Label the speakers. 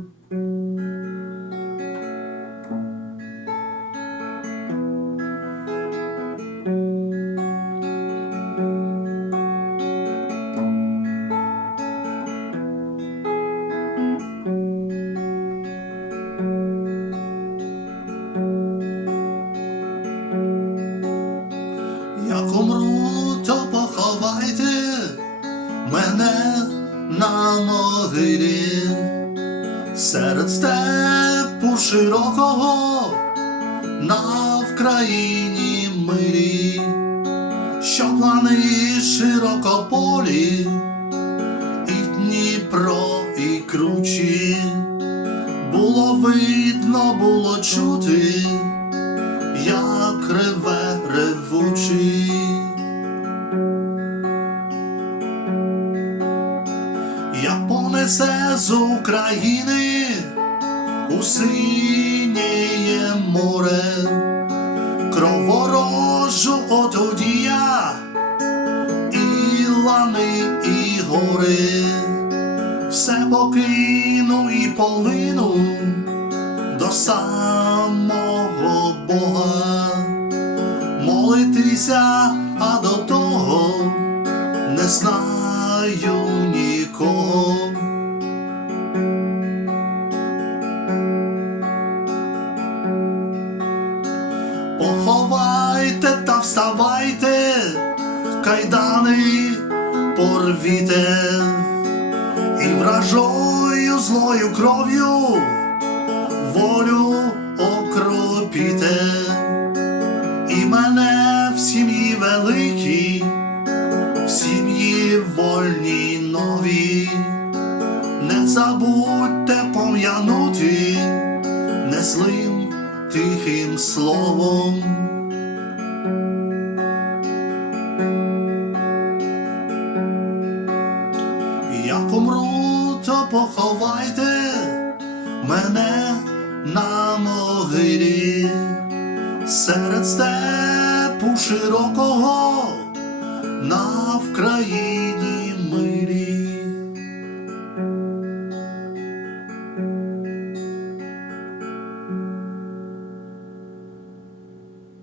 Speaker 1: mm-hmm. Серед степу широкого на Вкраїні мирі, що плани широкополі, і Дніпро, і кручі, було видно, було чути як реве ревучий. Як понесе з України у синіє море, кроворожу отодія, і лани, і гори, все покину і полину до самого Бога, молитися, а до того не знаю вставайте, кайдани порвіте, і вражою злою кров'ю волю окропіте, і мене в сім'ї великій, в сім'ї вольній новій, не забудьте пом'янути незлим тихим словом. Як умру, то поховайте мене на могилі серед степу широкого на Вкраїні.